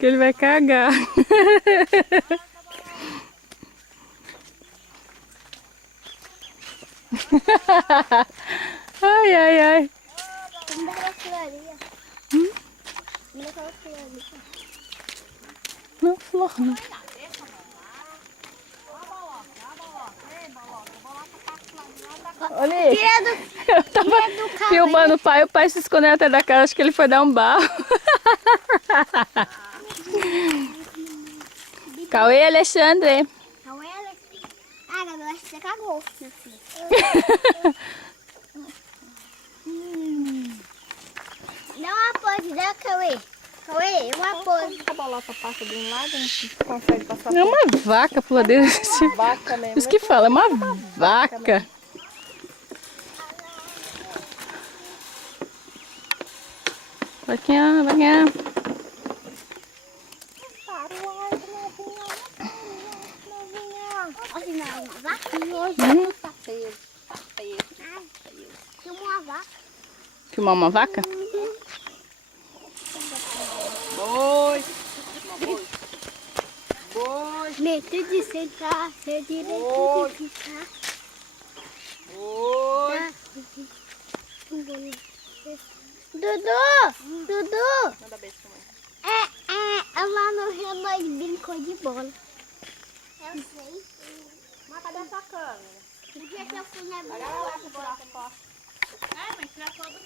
Que ele vai cagar. Ai, ai, ai. Não, flor não. Olha aí. Eu tava filmando o pai se escondendo atrás da casa, acho que ele foi dar um barro. Cauê e Alexandre. Cauê, ah, Gabi, eu acho que você cagou, meu filho. Dá uma pose, dá, Cauê. Cauê, uma pose. A bolota passa de um lado, não consegue passar. É uma vaca pula desse. É uma vaca mesmo. Isso que fala, é uma vaca. Vaquinha, vaquinha. Olha, não, uma vaca. Tá feio, tá feio. Tem uma vaca. Filmar uma vaca? Boi. Boi. Medo de sentar, ser direito de ficar. Boi. Dudu! Dudu! Manda beijo pra mãe. Lá no Rio nós brincou de bola. Eu sei. Mas cadê a sua câmera? O dia que eu fui na Olha lá pro buraco. É, mas tira foto do